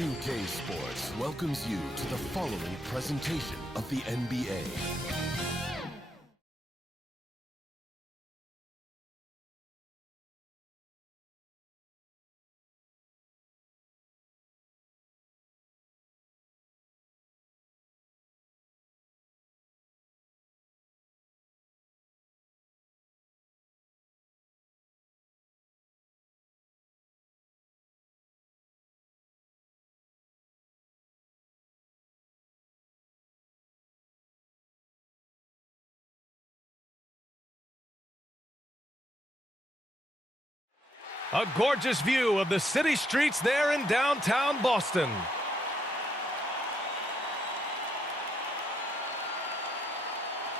2K Sports welcomes you to the following presentation of the NBA. A gorgeous view of the city streets there in downtown Boston.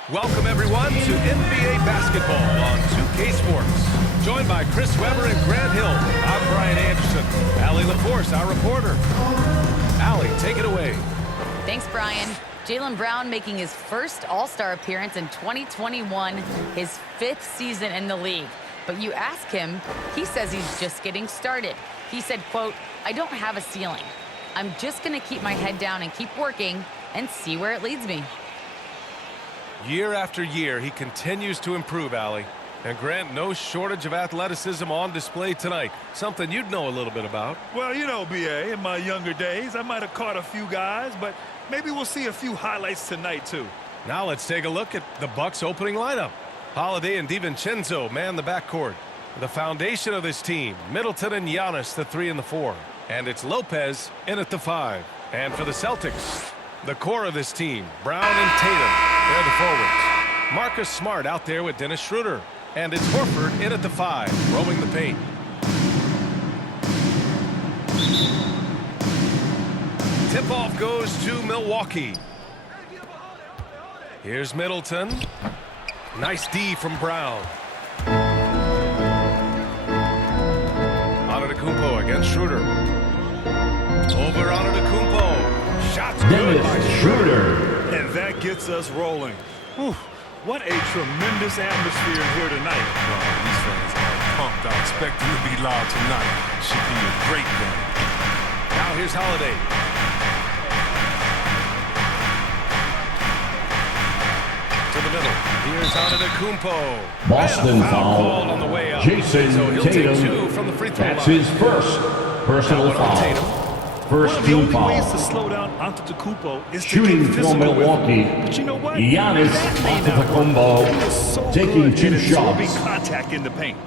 Welcome everyone to NBA basketball on 2K Sports. Joined by Chris Webber and Grant Hill, I'm Brian Anderson. Allie LaForce, our reporter. Allie, take it away. Thanks, Brian. Jaylen Brown making his first All-Star appearance in 2021, his 5th season in the league. But you ask him, he says he's just getting started. He said, quote, "I don't have a ceiling. I'm just going to keep my head down and keep working and see where it leads me." Year after year, he continues to improve, Allie. And Grant, no shortage of athleticism on display tonight. Something you'd know a little bit about. Well, you know, B.A., in my younger days, I might have caught a few guys, but maybe we'll see a few highlights tonight, too. Now let's take a look at the Bucks' opening lineup. Holiday and DiVincenzo man the backcourt. The foundation of this team, Middleton and Giannis, the 3 and the 4. And it's Lopez in at the 5. And for the Celtics, the core of this team, Brown and Tatum, they're the forwards. Marcus Smart out there with Dennis Schroeder. And it's Horford in at the 5, roaming the paint. Tip-off goes to Milwaukee. Here's Middleton. Nice D from Brown. Antetokounmpo against Schroeder. Over Antetokounmpo. Shots good by Schroeder. And that gets us rolling. Whew. What a tremendous atmosphere here tonight. Well, these fans are pumped. I expect them to be loud tonight. Should be a great game. Now here's Holiday. To the middle. Here's Antetokounmpo. Boston Foul foul. called on the way up. Jason So he'll Tatum. take 2 from the free throw That's line. his first personal Now on Tatum. foul. First One of the team only foul. ways to slow down Antetokounmpo is to Shooting get for physical with Milwaukee, him. But you know what? Giannis That may not work. Antetokounmpo He is so taking good 2 at absorbing shots. contact in the paint.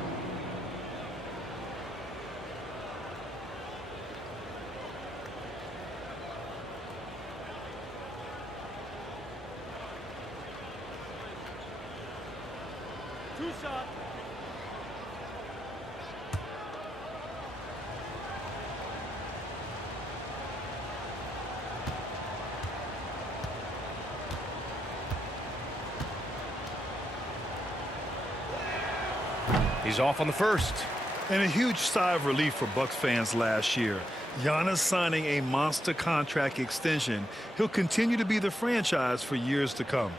He's off on the first. And a huge sigh of relief for Bucks fans last year. Giannis signing a monster contract extension. He'll continue to be the franchise for years to come.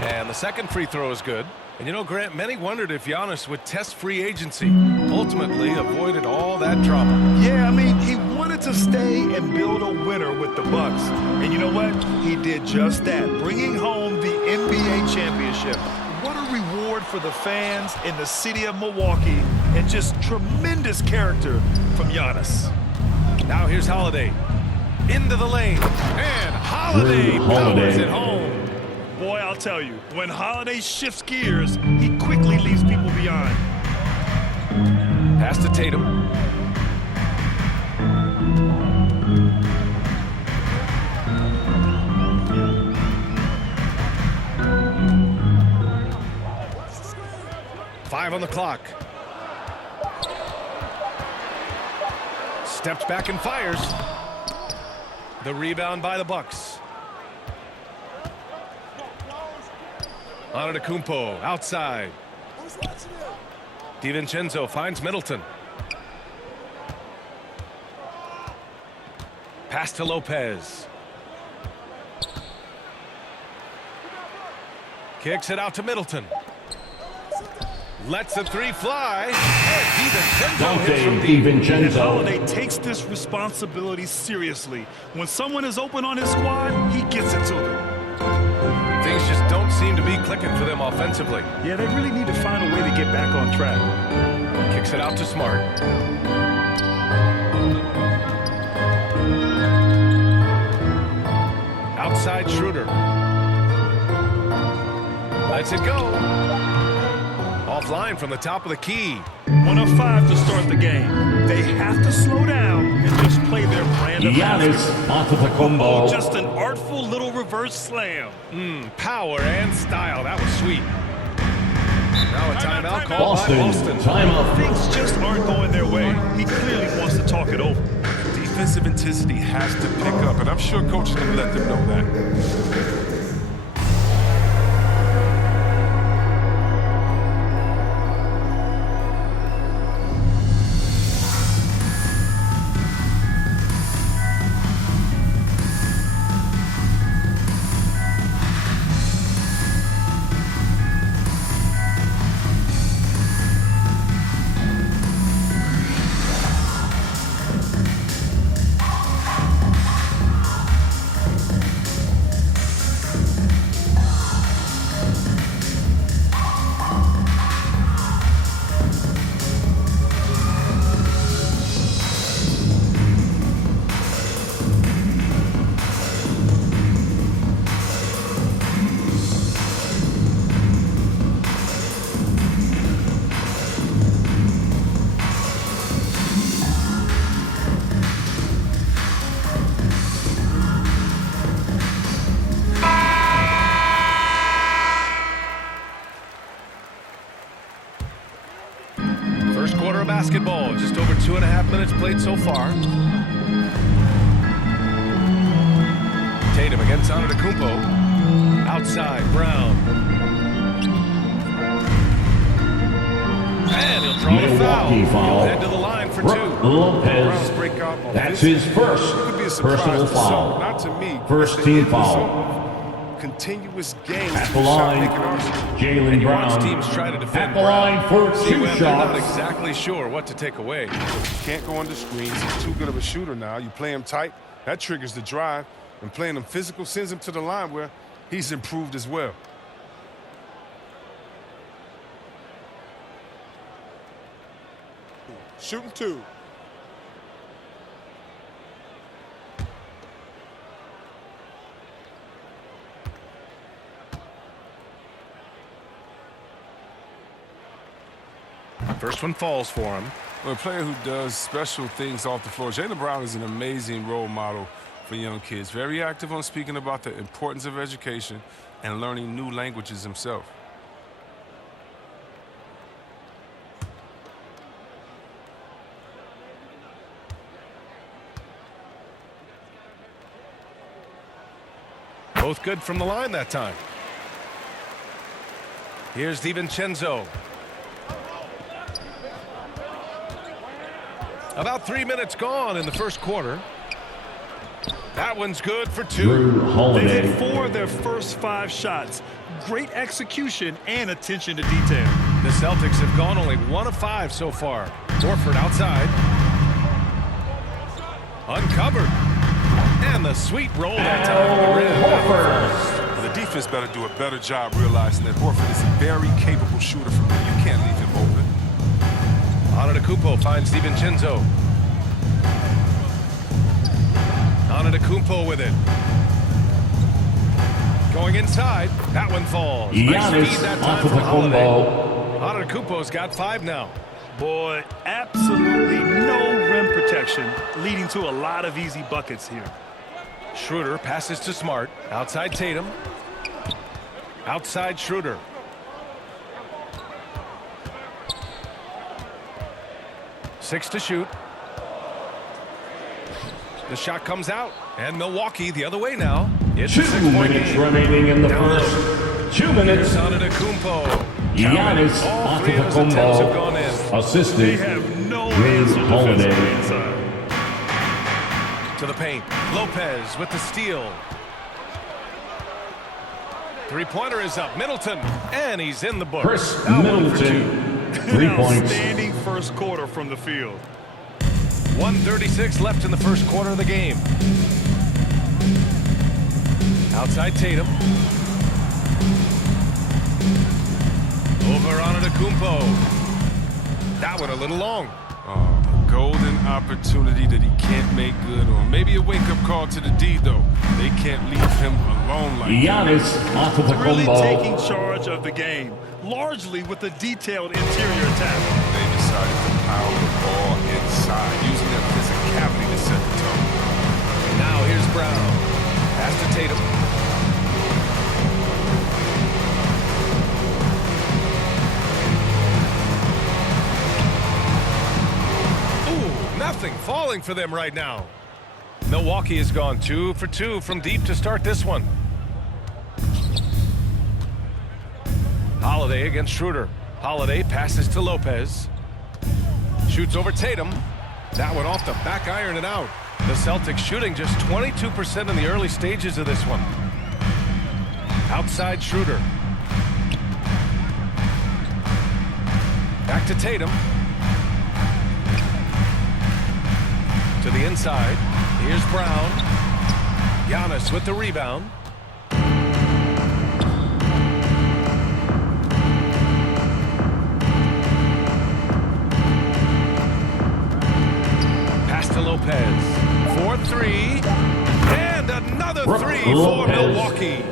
And the second free throw is good. And you know, Grant, many wondered if Giannis would test free agency. Ultimately, avoided all that drama. Yeah, I mean, he wanted to stay and build a winner with the Bucks. And you know what? He did just that, bringing home the NBA championship. What a reward for the fans in the city of Milwaukee, and just tremendous character from Giannis. Now here's Holiday. Into the lane. And Holiday powers it home. Boy, I'll tell you, when Holiday shifts gears, he quickly leaves people behind. Pass to Tatum. Five on the clock. Steps back and fires. The rebound by the Bucks. Antetokounmpo outside. DiVincenzo finds Middleton. Pass to Lopez. Kicks it out to Middleton. Lets the three fly. And DiVincenzo hits from deep. And Holiday takes this responsibility seriously. When someone is open on his squad, he gets it to them. Things just don't seem to be clicking for them offensively. Yeah, they really need to find a way to get back on track. Kicks it out to Smart. Outside Schroeder. Lets it go. Offline from the top of the key. 1 of 5 to start the game. They have to slow down and just play their brand of basketball. Oh, just an artful little reverse slam. Power and style. That was sweet. Now a timeout called by Boston. Timeout. Things just aren't going their way. He clearly wants to talk it over. Defensive intensity has to pick up, and I'm sure coach is going to let them know that. Basketball, just over 2.5 minutes played so far. Tatum against Antetokounmpo. Outside, Brown. And he'll draw the foul. He'll head to the line for 2. Lopez. That's his first personal foul. Not to me. First team foul. Continuous game. At the line, Jaylen Brown. Teams try to defend at the line for 2 shots. shots. Not exactly sure what to take away. Can't go under screens. He's too good of a shooter now. You play him tight, that triggers the drive. And playing him physical sends him to the line where he's improved as well. Shooting 2. First one falls for him. Well, a player who does special things off the floor. Jaylen Brown is an amazing role model for young kids. Very active on speaking about the importance of education and learning new languages himself. Both good from the line that time. Here's DiVincenzo. About 3 minutes gone in the first quarter. That one's good for 2. They've hit 4 of their first 5 shots. Great execution and attention to detail. The Celtics have gone only 1 of 5 so far. Horford outside. Uncovered. And the sweet roll that time to the rim. The defense better do a better job realizing that Horford is a very capable shooter from there. You can't leave him open. Antetokounmpo finds DiVincenzo. Antetokounmpo with it. Going inside. That one falls. Nice speed that time from Holiday. Antetokounmpo's got 5 now. Boy, absolutely no rim protection, leading to a lot of easy buckets here. Schroeder passes to Smart. Outside Tatum. Outside Schroeder. Six to shoot. The shot comes out. And Milwaukee the other way now. It's 2 minutes remaining in the first. 2 minutes. Antetokounmpo. Giannis All three of his attempts have gone in. They Assisted. have no Drew answer Holiday. defensively inside. To the paint. Lopez with the steal. Three-pointer is up. Middleton. And he's in the books. Chris Now 1 for 2. Middleton. 3 points. Outstanding first quarter from the field. 1:36 left in the first quarter of the game. Outside Tatum. Over Antetokounmpo. That one a little long. A golden opportunity that he can't make good on. Maybe a wake-up call to the D, though. They can't leave him alone like that. Giannis Really taking Antetokounmpo. charge of the game, largely with a detailed interior attack. They decided to pound the ball inside, using their physicality to set the tone. Now here's Brown. Pass to Tatum. Ooh, nothing falling for them right now. Milwaukee has gone 2 for 2 from deep to start this one. Holiday against Schroeder. Holiday passes to Lopez. Shoots over Tatum. That one off the back iron and out. The Celtics shooting just 22% in the early stages of this one. Outside Schroeder. Back to Tatum. To the inside. Here's Brown. Giannis with the rebound. Pass to Lopez. 4-3. And another three for Lopez. Milwaukee.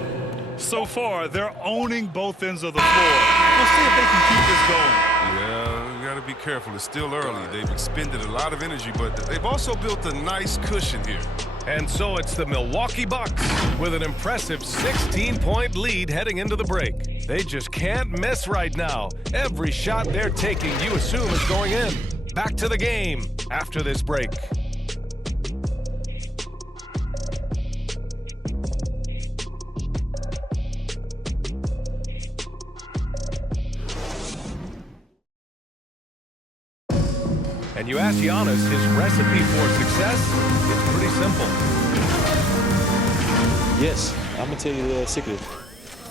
So far, they're owning both ends of the floor. We'll see if they can keep this going. Yeah, you got to be careful. It's still early. They've expended a lot of energy, but they've also built a nice cushion here. And so it's the Milwaukee Bucks with an impressive 16-point lead heading into the break. They just can't miss right now. Every shot they're taking, you assume, is going in. Back to the game after this break. And you ask Giannis, his recipe for success, it's pretty simple. Yes, I'm gonna tell you the secret.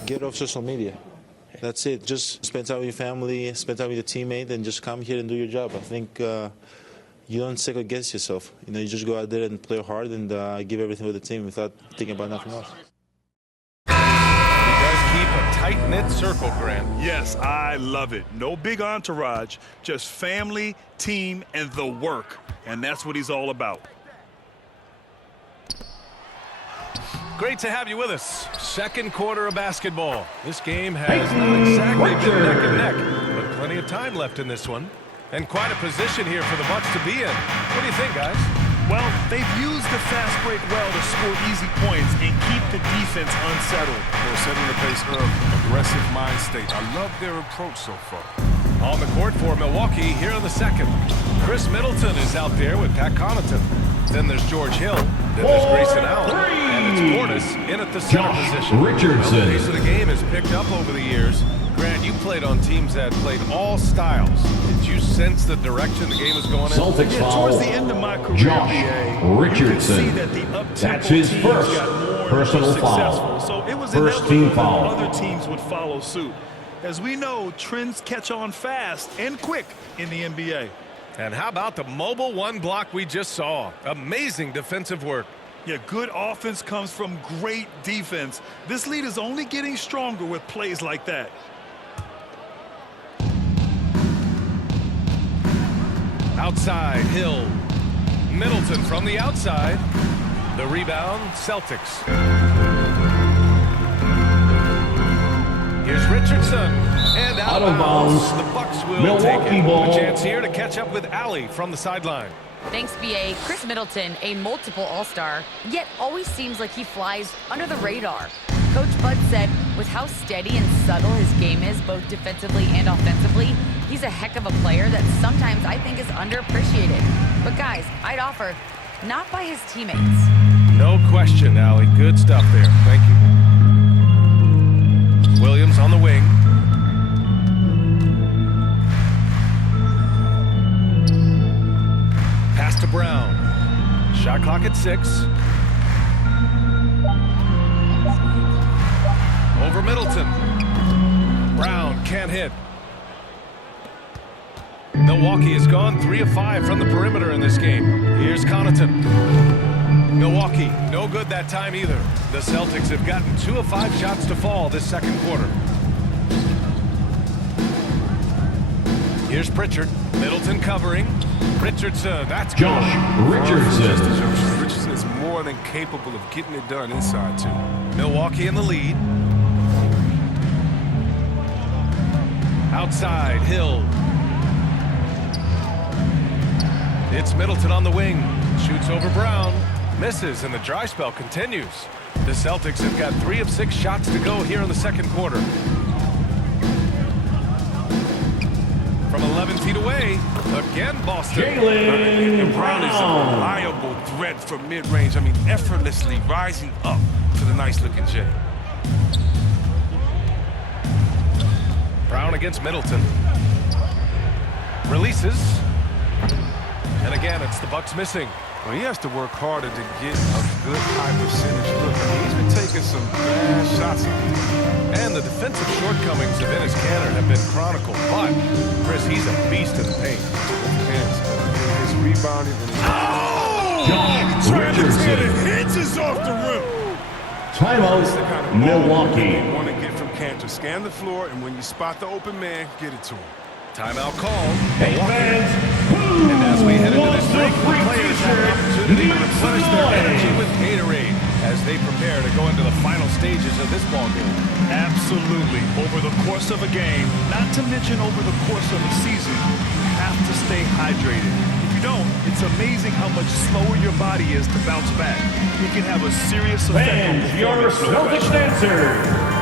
Get off social media. That's it. Just spend time with your family, spend time with your teammate, and just come here and do your job. I think you don't second guess yourself. You know, you just go out there and play hard and give everything with the team without thinking about nothing else. He does keep a tight-knit circle, Grant. Yes, I love it. No big entourage, just family, team, and the work. And that's what he's all about. Great to have you with us. Second quarter of basketball. This game has not exactly been neck and neck, but plenty of time left in this one. And quite a position here for the Bucks to be in. What do you think, guys? Well, they've used the fast break well to score easy points and keep the defense unsettled. Well, setting the pace early, aggressive mind state. I love their approach so far. On the court for Milwaukee here in the second. Chris Middleton is out there with Pat Connaughton. Then there's George Hill. Then there's Grayson Allen. And it's Portis in at the center Josh position. Richardson. Well, the pace of the game has picked up over the years. Grant, you played on teams that played all styles. Did you sense the direction the game was going in? Celtics Yeah, foul. towards the end of my career, Josh BA, Richardson. you can see that the up-tempo That's his teams first got more and personal more foul. successful. So it was First inevitable team that foul. other teams would follow suit. As we know, trends catch on fast and quick in the NBA. And how about the mobile one block we just saw? Amazing defensive work. Yeah, good offense comes from great defense. This lead is only getting stronger with plays like that. Outside, Hill. Middleton from the outside. The rebound, Celtics. Here's Richardson. And out of bounds. The Bucks will Milwaukee take it. ball. A chance here to catch up with Allie from the sideline. Thanks, B.A. Chris Middleton, a multiple All-Star, yet always seems like he flies under the radar. Coach Bud said with how steady and subtle his game is, both defensively and offensively, he's a heck of a player that sometimes I think is underappreciated. But guys, I'd offer, not by his teammates. No question, Allie. Good stuff there. Thank you. Williams. at 6. Over Middleton. Brown can't hit. Milwaukee has gone 3 of 5 from the perimeter in this game. Here's Connaughton. Milwaukee, no good that time either. The Celtics have gotten 2 of 5 shots to fall this second quarter. Here's Pritchard. Middleton covering. Richardson, that's good. Josh Richardson. Richardson is more than capable of getting it done inside, too. Milwaukee in the lead. Outside, Hill. It's Middleton on the wing. Shoots over Brown. Misses, and the dry spell continues. The Celtics have got 3 of 6 shots to go here in the second quarter. From 11 feet away, again Boston. Jaylen Brown is a reliable threat from mid-range. I mean, effortlessly rising up to the nice-looking J. Brown against Middleton. Releases. And again, it's the Bucks missing. Well, he has to work harder to get a good high percentage look. I mean, he's been taking some bad shots. And the defensive shortcomings of Enes Kanter have been chronicled. But, Chris, he's a beast in the paint. His rebounding. Josh Richardson. Hinges off the rim. Timeout, Milwaukee. You want to get from Kanter. Scan the floor, and when you spot the open man, get it to him. Timeout called. Hey, fans, And as we head into this break, the free players have an opportunity to replenish their noise. energy with Gatorade as they prepare to go into the final stages of this ballgame. Absolutely. Over the course of a game, not to mention over the course of a season, you have to stay hydrated. If you don't, it's amazing how much slower your body is to bounce back. It can have a serious effect on Fans, your performance. No Celtics question. answer.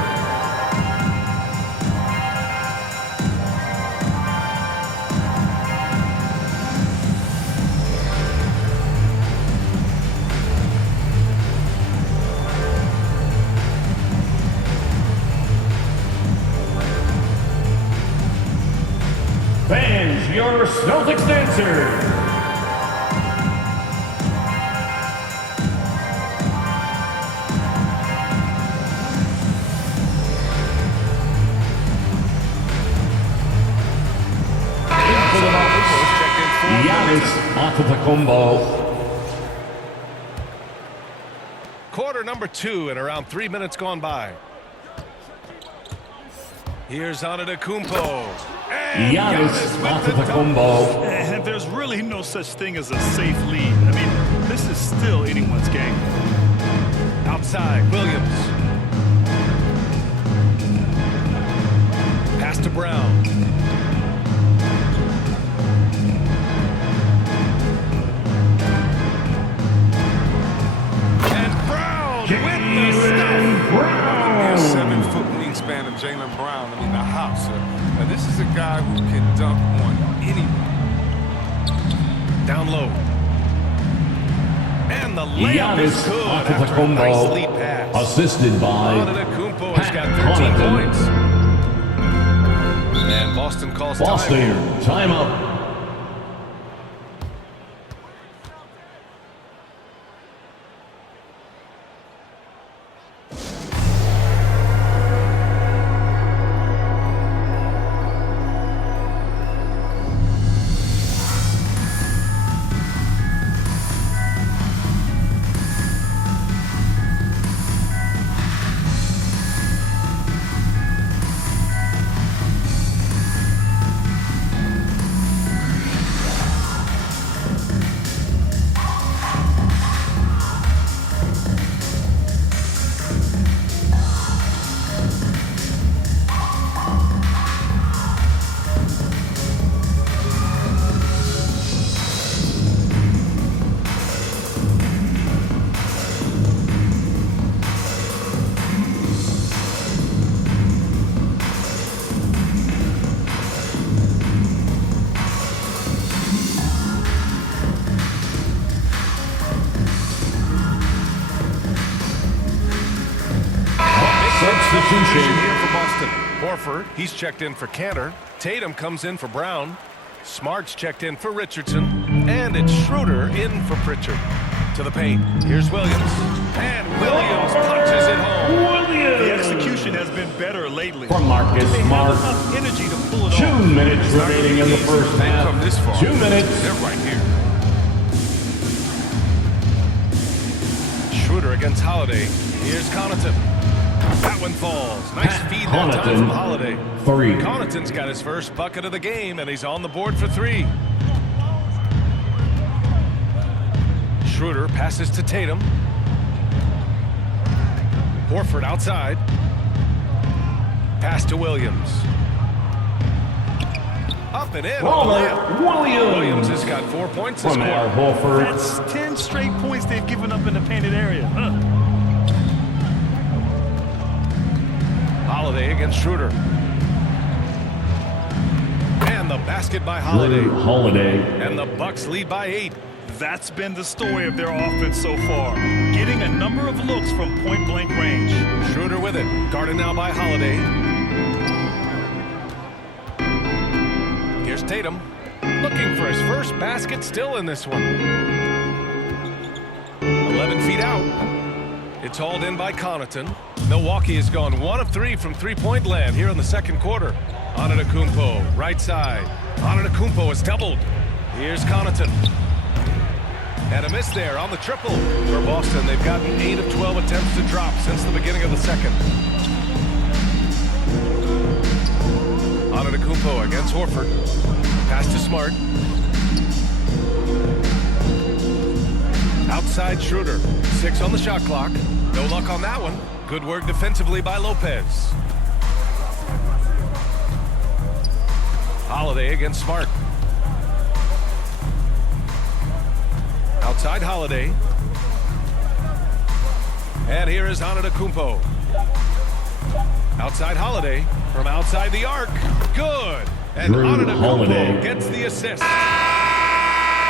Fans, your Celtics answer. Giannis Antetokounmpo. Quarter number 2 and around 3 minutes gone by. Here's Antetokounmpo. And Giannis with the dunk. Antetokounmpo. And there's really no such thing as a safe lead. I mean, this is still anyone's game. Outside, Williams. Pass to Brown. And Brown with the stuff. Brown. 7-foot wingspan of Jaylen Brown. I mean, the house. Now, this is a guy who can dunk on anyone. Down low. And the layup Giannis is good after a nice lead Antetokounmpo, pass. assisted by Antetokounmpo has got Pat 13 Connaughton. points. And Boston calls Boston, time. timeout. Substitution here for Boston. Horford, he's checked in for Kanter. Tatum comes in for Brown. Smart's checked in for Richardson. And it's Schroeder in for Pritchard. To the paint. Here's Williams. And Williams punches it home. The execution has been better lately. From Marcus They have Smart. enough energy to pull it 2 off. minutes remaining in the first They've come half. this far. 2 minutes. They're right here. Schroeder against Holiday. Here's Connaughton. That one falls. Nice feed that time from Holiday. 3. Connaughton's got his first bucket of the game, and he's on the board for 3. Schroeder passes to Tatum. Horford outside. Pass to Williams. Up and in. on the layup. Williams has got 4 points this From Al quarter. Horford. That's 10 straight points they've given up in the painted area. Holiday against Schroeder. And the basket by Holiday. Drew Holiday. And the Bucks lead by 8. That's been the story of their offense so far. Getting a number of looks from point-blank range. Schroeder with it. Guarded now by Holiday. Here's Tatum. Looking for his first basket, still in this one. 11 feet out. It's hauled in by Connaughton. Milwaukee has gone 1 of 3 from three-point land here in the second quarter. Antetokounmpo, right side. Antetokounmpo is doubled. Here's Connaughton. And a miss there on the triple. For Boston, they've gotten 8 of 12 attempts to drop since the beginning of the second. Antetokounmpo against Horford. Pass to Smart. Outside Schroeder. 6 on the shot clock. No luck on that one. Good work defensively by Lopez. Holiday against Smart. Outside Holiday. And here is Antetokounmpo. Outside Holiday. From outside the arc. Good. And Drew Antetokounmpo Holiday. gets the assist.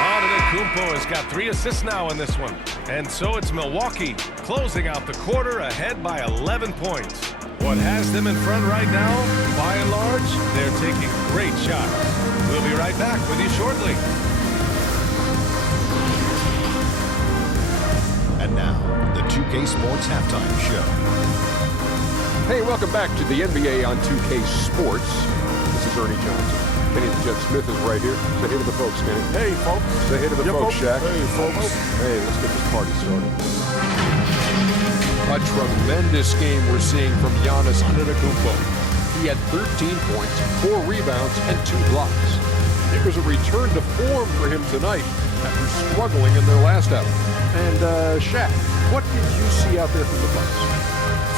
Antetokounmpo has got 3 assists now in this one. And so it's Milwaukee closing out the quarter ahead by 11 points. What has them in front right now, by and large, they're taking great shots. We'll be right back with you shortly. And now, the 2K Sports Halftime Show. Hey, welcome back to the NBA on 2K Sports. This is Ernie Johnson. Kenny the Jet Smith is right here. Say hey to the folks, Kenny. Hey, folks. Say hey to the folks, Shaq. Hey, folks. Hey, let's get this party started. A tremendous game we're seeing from Giannis Antetokounmpo. He had 13 points, 4 rebounds, and 2 blocks. It was a return to form for him tonight after struggling in their last outing. And, Shaq, what did you see out there from the Bucks?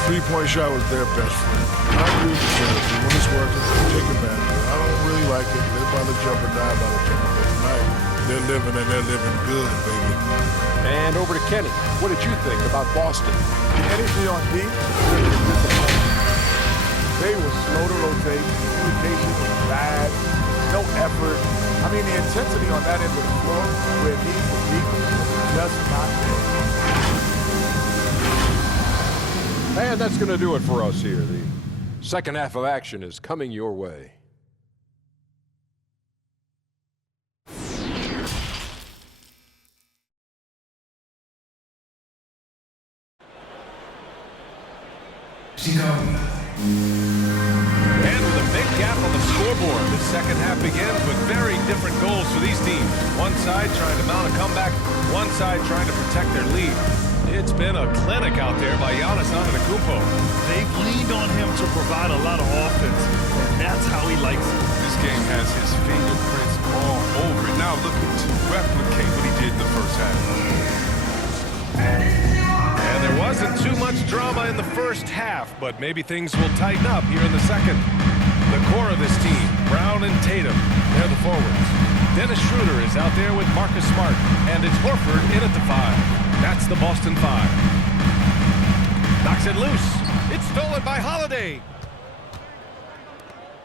Three-point shot was their best friend. I agree with the strategy. When it's working, take advantage of it. I don't really like it. They're about to jump and die by the jump. But tonight, they're living and they're living good, baby. And over to Kenny. What did you think about Boston? Energy on deep. They were slow to rotate. Communication was bad. No effort. I mean, the intensity on that end of the floor where it needs to be was just not there. And that's going to do it for us here. The second half of action is coming your way. And with a big gap on the scoreboard, the second half begins with very different goals for these teams. One side trying to mount a comeback, one side trying to protect their lead. It's been a clinic out there by Giannis Antetokounmpo. They've leaned on him to provide a lot of offense, and that's how he likes it. This game has his fingerprints all over it. Now looking to replicate what he did in the first half. And there wasn't too much drama in the first half, but maybe things will tighten up here in the second. The core of this team, Brown and Tatum, they're the forwards. Dennis Schroeder is out there with Marcus Smart, and it's Horford in at the 5. That's the Boston 5. Knocks it loose. It's stolen by Holiday.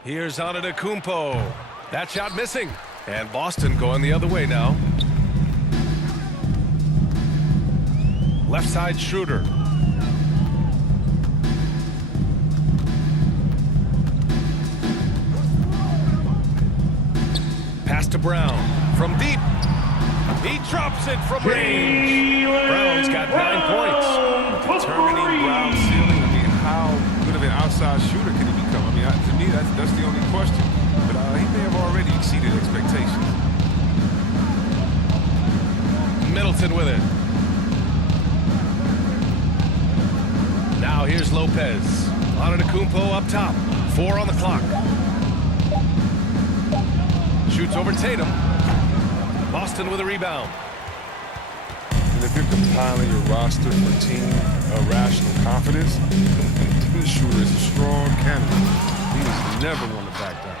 Here's Antetokounmpo. That shot missing. And Boston going the other way now. Left side Schroeder. Pass to Brown from deep. He drops it from range. Brown's got 9 points. Determining Brown's ceiling. I mean, how good of an outside shooter can he become? I mean, to me, that's the only question. But he may have already exceeded expectations. Middleton with it. Now here's Lopez. Antetokounmpo up top. 4 on the clock. Shoots over Tatum. Boston with a rebound. And if you're compiling your roster for team rational confidence, this shooter is a strong candidate. He is never one to back down.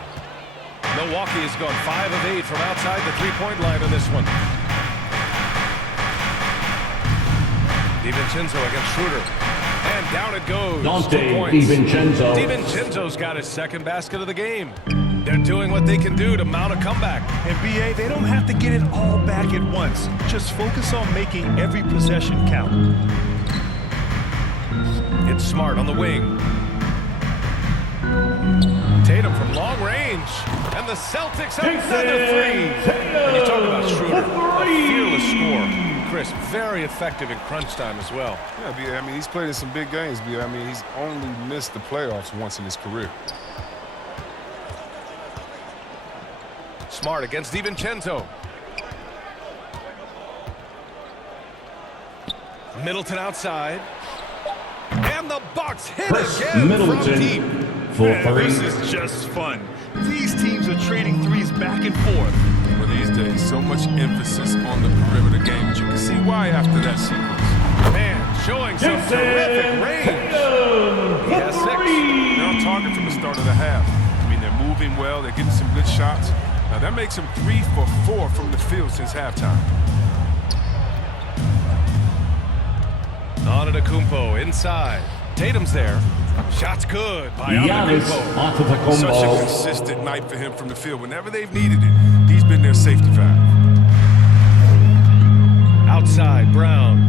Milwaukee has gone 5 of 8 from outside the three-point line in this one. DiVincenzo against Schroeder. And down it goes. Dante DiVincenzo. DiVincenzo's got his second basket of the game. They're doing what they can do to mount a comeback. And BA, they don't have to get it all back at once. Just focus on making every possession count. It's Smart on the wing. Tatum from long range. And the Celtics another three. And you talk about Schroeder, a fearless scorer. Chris, very effective in crunch time as well. Yeah, B.A., I mean, he's played in some big games, B.A. I mean, he's only missed the playoffs once in his career. Smart against DiVincenzo. Middleton outside. And the Bucks hit again Middleton from deep. for three. This is just fun. These teams are trading threes back and forth. But these days, so much emphasis on the perimeter game. But you can see why after that sequence. Man, showing some terrific range. He has 6. They're on target from the start of the half. I mean, they're moving well. They're getting some good shots. Now, that makes him 3 for 4 from the field since halftime. Antetokounmpo inside. Tatum's there. Shot's good by Giannis Antetokounmpo. Such a Antetokounmpo. consistent night for him from the field. Whenever they've needed it, he's been their safety valve. Outside, Brown.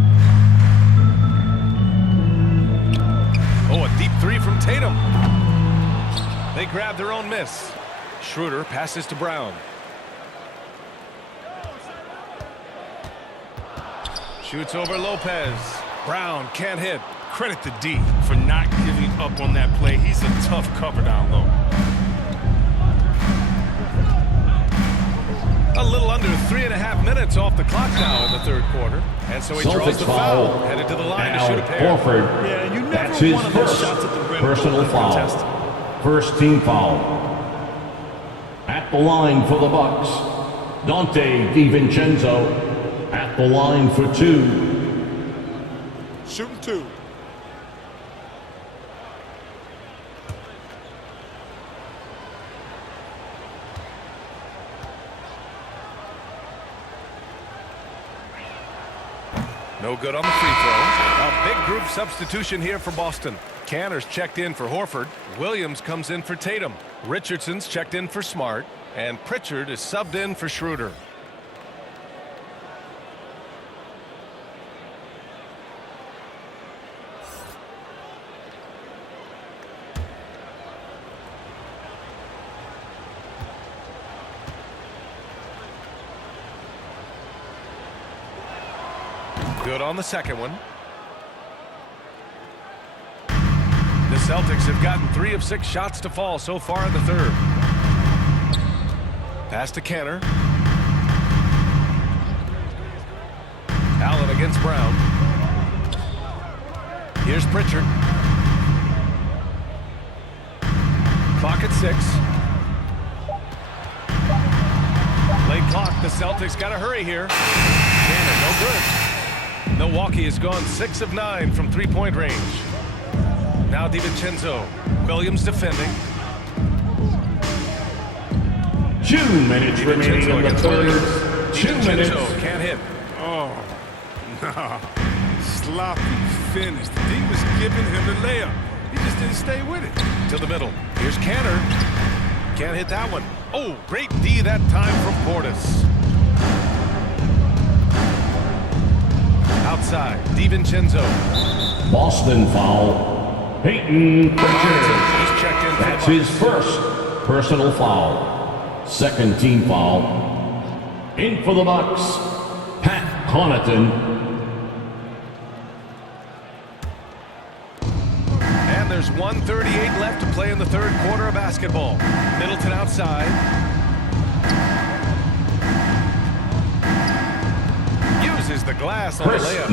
Oh, a deep 3 from Tatum. They grab their own miss. Schroeder passes to Brown. Shoots over Lopez. Brown can't hit. Credit to D for not giving up on that play. He's a tough cover down low. A little under 3.5 minutes off the clock now in the third quarter. And so he draws the foul. Headed to the line to shoot a pair. Horford. Yeah, you never That's his want to let first shots at the rim personal go foul. uncontested. First team foul. At the line for the Bucks, Dante DiVincenzo at the line for 2. Shooting 2. No good on the free throw. A big group substitution here for Boston. Canner's checked in for Horford. Williams comes in for Tatum. Richardson's checked in for Smart. And Pritchard is subbed in for Schroeder. Good on the second one. The Celtics have gotten 3 of 6 shots to fall so far in the third. Pass to Canner. Allen against Brown. Here's Pritchard. Clock at 6. Late clock. The Celtics got to hurry here. Canner, no good. Milwaukee has gone 6 of 9 from three-point range. Now DiVincenzo. Williams defending. 2 minutes remaining in the third. 2 minutes. Can't hit. Oh, nah. Sloppy finish. The D was giving him the layup. He just didn't stay with it. To the middle. Here's Canner. Can't hit that one. Oh, great D that time from Portis. Outside, DiVincenzo. Boston foul. Peyton Pritchard. He's checked in for That's the his first personal foul. Second team foul. In for the Bucks, Connaughton. And there's 1:38 left to play in the third quarter of basketball. Middleton outside. Uses the glass on the layup.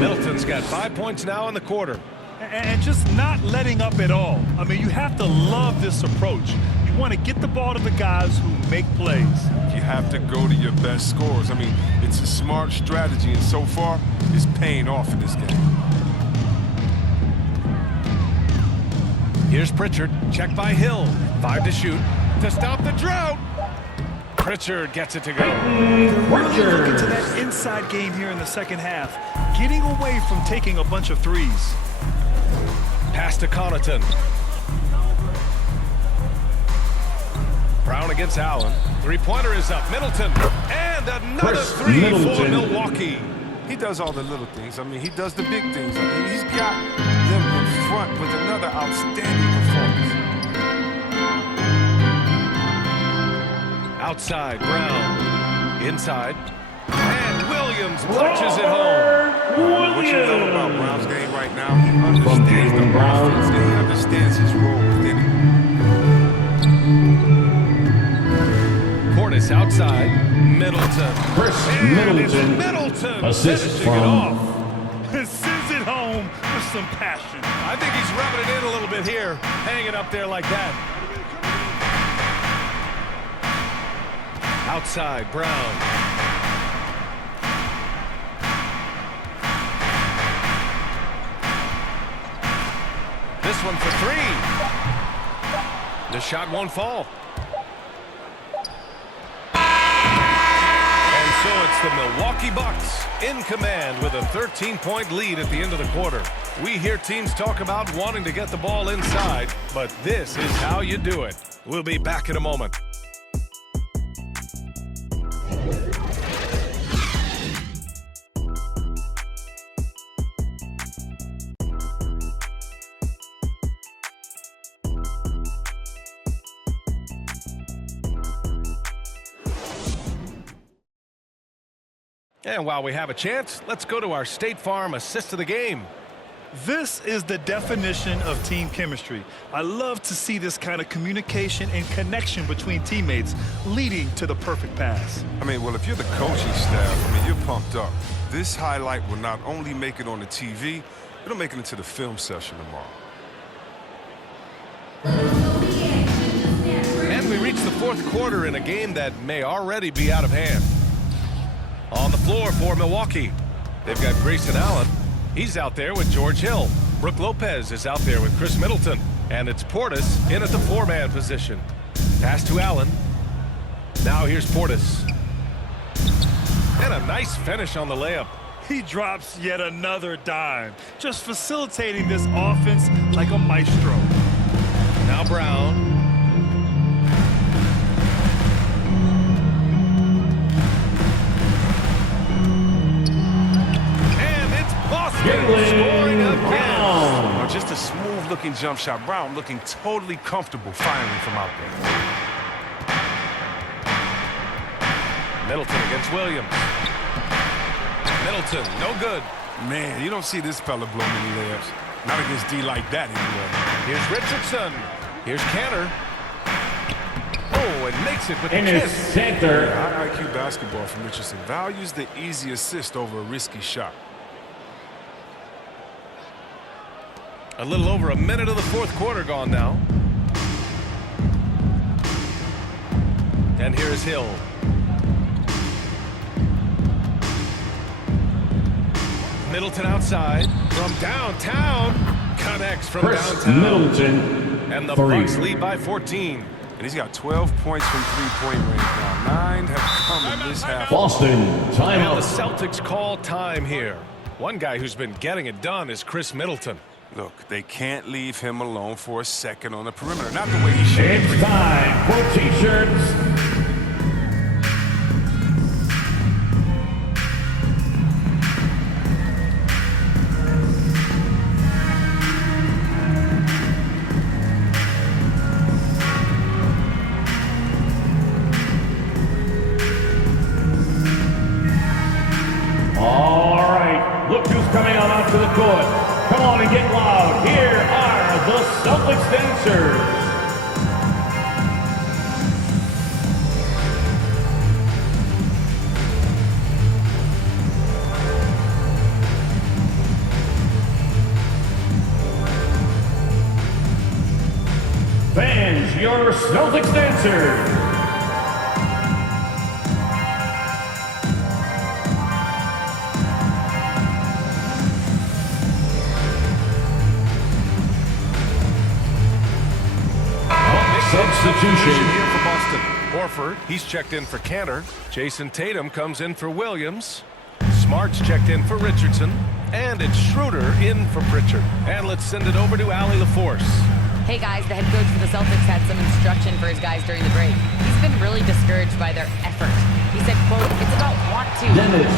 Middleton's got 5 points now in the quarter. And just not letting up at all. I mean, you have to love this approach. You want to get the ball to the guys who make plays. You have to go to your best scorers. I mean, it's a smart strategy, and so far, it's paying off in this game. Here's Pritchard. Check by Hill. 5 to shoot. To stop the drought. Pritchard gets it to go. Really looking to that inside game here in the second half. Getting away from taking a bunch of threes. Pass to Connaughton. Brown against Allen. Three-pointer is up. Middleton. And another three for Milwaukee. He does all the little things. I mean, he does the big things. I mean, he's got them in front with another outstanding performance. Outside, Brown. Inside. And Williams punches it home. What you love about Brown's game right now, he understands the offense and he understands his role within it. Portis outside. Middleton. Middleton. Assist from. Sends it home with some passion. I think he's rubbing it in a little bit here, hanging up there like that. Outside, Brown. This one for three. The shot won't fall. And so it's the Milwaukee Bucks in command with a 13-point lead at the end of the quarter. We hear teams talk about wanting to get the ball inside, but this is how you do it. We'll be back in a moment. And while we have a chance, let's go to our State Farm assist of the game. This is the definition of team chemistry. I love to see this kind of communication and connection between teammates leading to the perfect pass. I mean, well, if you're the coaching staff, I mean, you're pumped up. This highlight will not only make it on the TV, it'll make it into the film session tomorrow. And we reach the fourth quarter in a game that may already be out of hand. On the floor for Milwaukee, they've got Grayson Allen. He's out there with George Hill. Brook Lopez is out there with Chris Middleton. And it's Portis in at the four-man position. Pass to Allen. Now here's Portis. And a nice finish on the layup. He drops yet another dime, just facilitating this offense like a maestro. Now Brown. Scoring again. Oh, just a smooth-looking jump shot. Brown looking totally comfortable firing from out there. Middleton against Williams. Middleton, no good. Man, you don't see this fella blow many layups. Not against D like that anymore. Here's Richardson. Here's Cantor. Oh, and makes it with the his kiss. center. High IQ basketball from Richardson. Values the easy assist over a risky shot. A little over a minute of the fourth quarter gone now. And here's Hill. Middleton outside from downtown. Connects from downtown. Middleton. And the three. Bucks lead by 14. And he's got 12 points from three-point range now. 9 have come in this half. Boston, And the timeout. Celtics call time here. One guy who's been getting it done is Chris Middleton. Look, they can't leave him alone for a second on the perimeter. Not the way he should. It's time for T-shirts. Fans, your Celtics dancers. Substitution here for Boston. Horford, he's checked in for Cantor. Jason Tatum comes in for Williams. Smart's checked in for Richardson. And it's Schroeder in for Pritchard. And let's send it over to Allie LaForce. Hey guys, the head coach for the Celtics had some instruction for his guys during the break. He's been really discouraged by their effort. He said, quote, "It's about want to,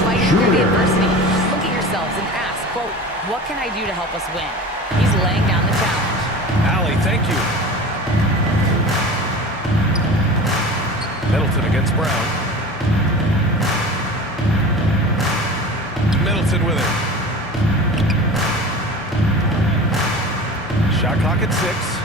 fighting through the adversity. Look at yourselves and ask, quote, what can I do to help us win?" He's laying down the challenge. Allie, thank you. Middleton against Brown. Middleton with it. Shot clock at 6.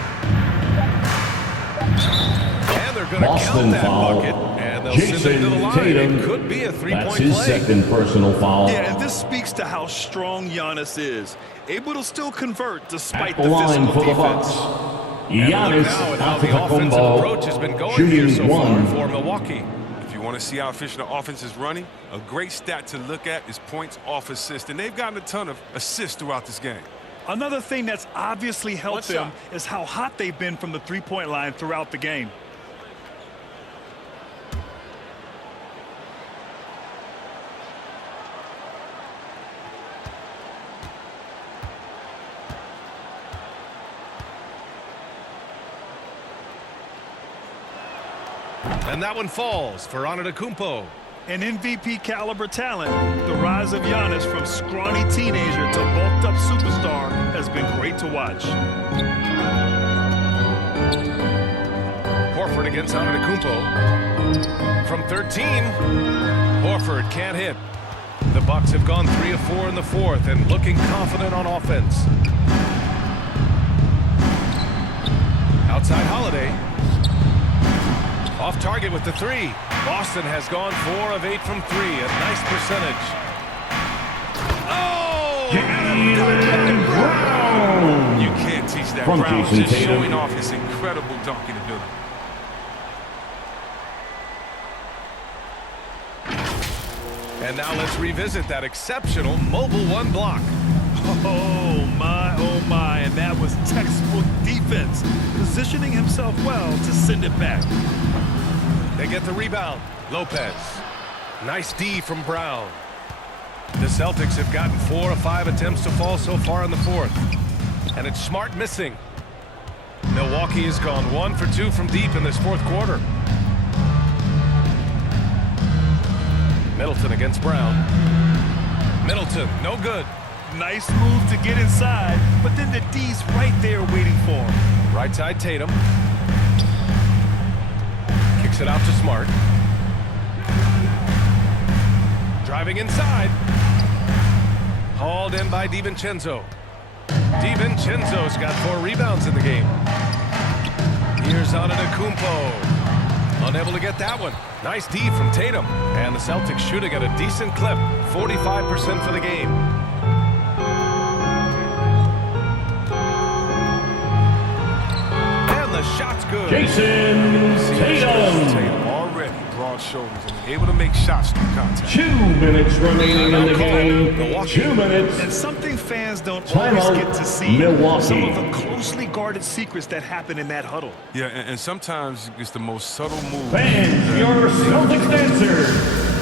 And they're going to count that bucket. And they'll send it to the line. It could be a three-point play. That's his second personal foul. Yeah, and this speaks to how strong Giannis is. Able to still convert despite At the line physical for the defense. Bucks. And Giannis look now at how the offensive approach has been going here so far for Milwaukee. If you want to see how efficient the offense is running, a great stat to look at is points off assist. And they've gotten a ton of assists throughout this game. Another thing that's obviously helped them is how hot they've been from the three-point line throughout the game. And that one falls for Antetokounmpo. An MVP caliber talent, the rise of Giannis from scrawny teenager to bulked up superstar has been great to watch. Horford against Antetokounmpo. From 13, Horford can't hit. The Bucks have gone 3 of 4 in the fourth and looking confident on offense. Outside Holiday. Off target with the 3. Boston has gone 4 of 8 from 3. A nice percentage. Oh! Brown. You can't teach that. From Brown Jason just Tatum. showing off his incredible dunking ability. And now let's revisit that exceptional mobile 1 block. Oh my, and that was textbook defense, positioning himself well to send it back. They get the rebound. Lopez. Nice D from Brown. The Celtics have gotten 4 of 5 attempts to fall so far in the fourth. And it's Smart missing. Milwaukee has gone 1 for 2 from deep in this fourth quarter. Middleton against Brown. Middleton, no good. Nice move to get inside, but then the D's right there waiting for him. Right side Tatum. Kicks it out to Smart. Driving inside. Hauled in by DiVincenzo. DiVincenzo's got 4 rebounds in the game. Here's Antetokounmpo. Unable to get that one. Nice D from Tatum. And the Celtics shooting at a decent clip. 45% for the game. And the shot's good. Jason Tatum. Already broad shoulders and able to make shots through contact. 2 minutes remaining in the game. 2 minutes. And something fans don't Timeout, always get to see. Milwaukee. Some of the closely guarded secrets that happen in that huddle. Yeah, and sometimes it's the most subtle move. Fans, your Celtics dancers.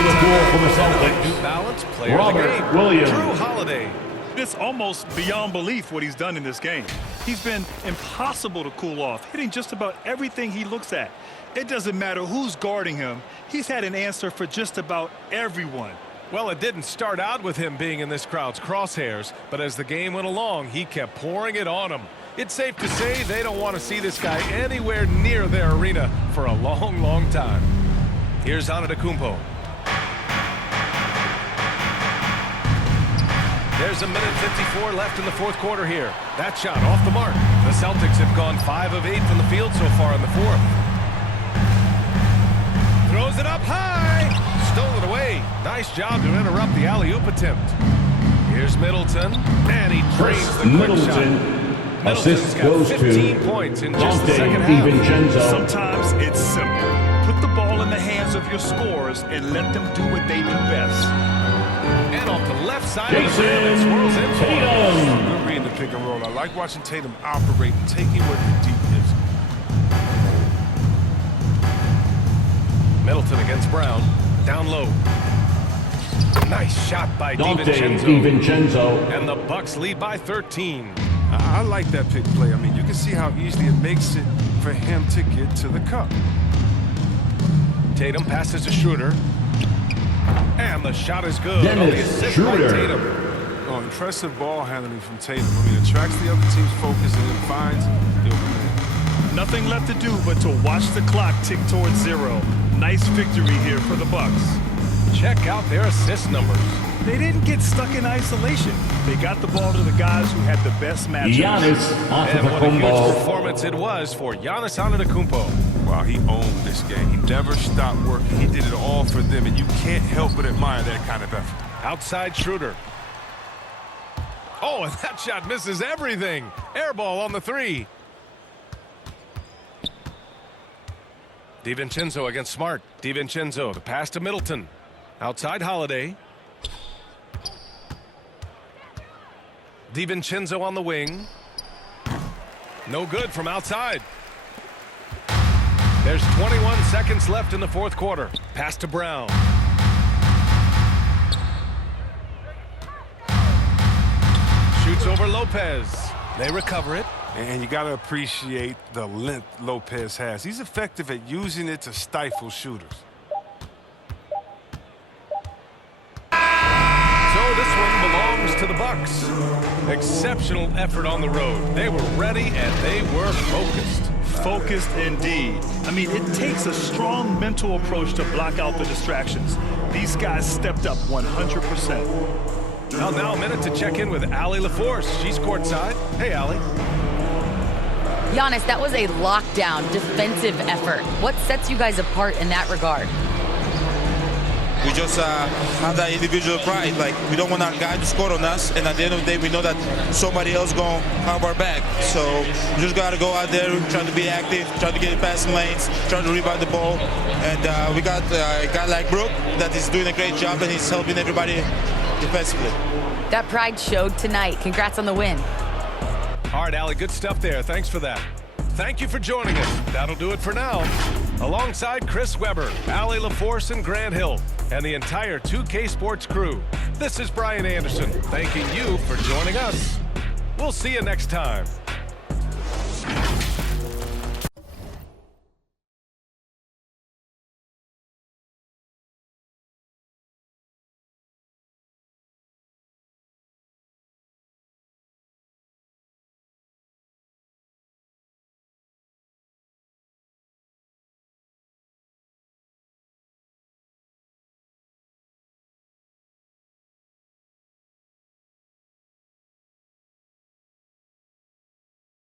to the floor for the Celtics. New Balance player Robert of the game, Williams. Drew Holiday. It's almost beyond belief what he's done in this game. He's been impossible to cool off, hitting just about everything he looks at. It doesn't matter who's guarding him. He's had an answer for just about everyone. Well, it didn't start out with him being in this crowd's crosshairs, but as the game went along, he kept pouring it on them. It's safe to say they don't want to see this guy anywhere near their arena for a long, long time. Here's Antetokounmpo. There's a minute 54 left in the fourth quarter here. That shot off the mark. The Celtics have gone 5 of 8 from the field so far in the fourth. Throws it up high. Stolen away. Nice job to interrupt the alley-oop attempt. Here's Middleton. And he drains the quick shot. Assist Middleton's goes got 15 to points in just the Dante second half. DiVincenzo. Sometimes it's simple. Put the ball in the hands of your scorers and let them do what they do best. And off the left side of the Jason rim, it swirls in for him. Tatum. Good reading the pick and roll. I like watching Tatum operate and taking what the deep gives him. Middleton against Brown. Down low. Nice shot by Dante DiVincenzo. DiVincenzo. And the Bucks lead by 13. I like that pick play. I mean, you can see how easily it makes it for him to get to the cup. Tatum passes to Schroeder. And the shot is good. Dennis On the assist Schroeder. by Tatum. Oh, impressive ball handling from Tatum. I mean, attracts the other team's focus and then finds the open man. Nothing left to do but to watch the clock tick towards 0. Nice victory here for the Bucks. Check out their assist numbers. They didn't get stuck in isolation. They got the ball to the guys who had the best matchups. Giannis And what a huge Antetokounmpo. performance it was for Giannis Antetokounmpo. Wow, he owned this game. He never stopped working. He did it all for them, and you can't help but admire that kind of effort. Outside Schroeder. Oh, and that shot misses everything. Air ball on the 3. DiVincenzo against Smart. DiVincenzo, the pass to Middleton. Outside Holiday. DiVincenzo on the wing. No good from outside. There's 21 seconds left in the fourth quarter. Pass to Brown. Shoots over Lopez. They recover it. And you got to appreciate the length Lopez has. He's effective at using it to stifle shooters. So this one belongs to the Bucks. Exceptional effort on the road. They were ready and they were focused. Focused indeed. I mean, it takes a strong mental approach to block out the distractions. These guys stepped up 100%. Well, now a minute to check in with Allie LaForce. She's courtside. Hey, Allie. Giannis, that was a lockdown defensive effort. What sets you guys apart in that regard? We just have that individual pride. Like, we don't want our guy to score on us, and at the end of the day, we know that somebody else going to have our back. So we just got to go out there, try to be active, try to get it past lanes, try to rebound the ball. And we got a guy like Brook that is doing a great job, and he's helping everybody defensively. That pride showed tonight. Congrats on the win. All right, Allie, good stuff there. Thanks for that. Thank you for joining us. That'll do it for now. Alongside Chris Webber, Allie LaForce, and Grant Hill, and the entire 2K Sports crew, this is Brian Anderson, thanking you for joining us. We'll see you next time.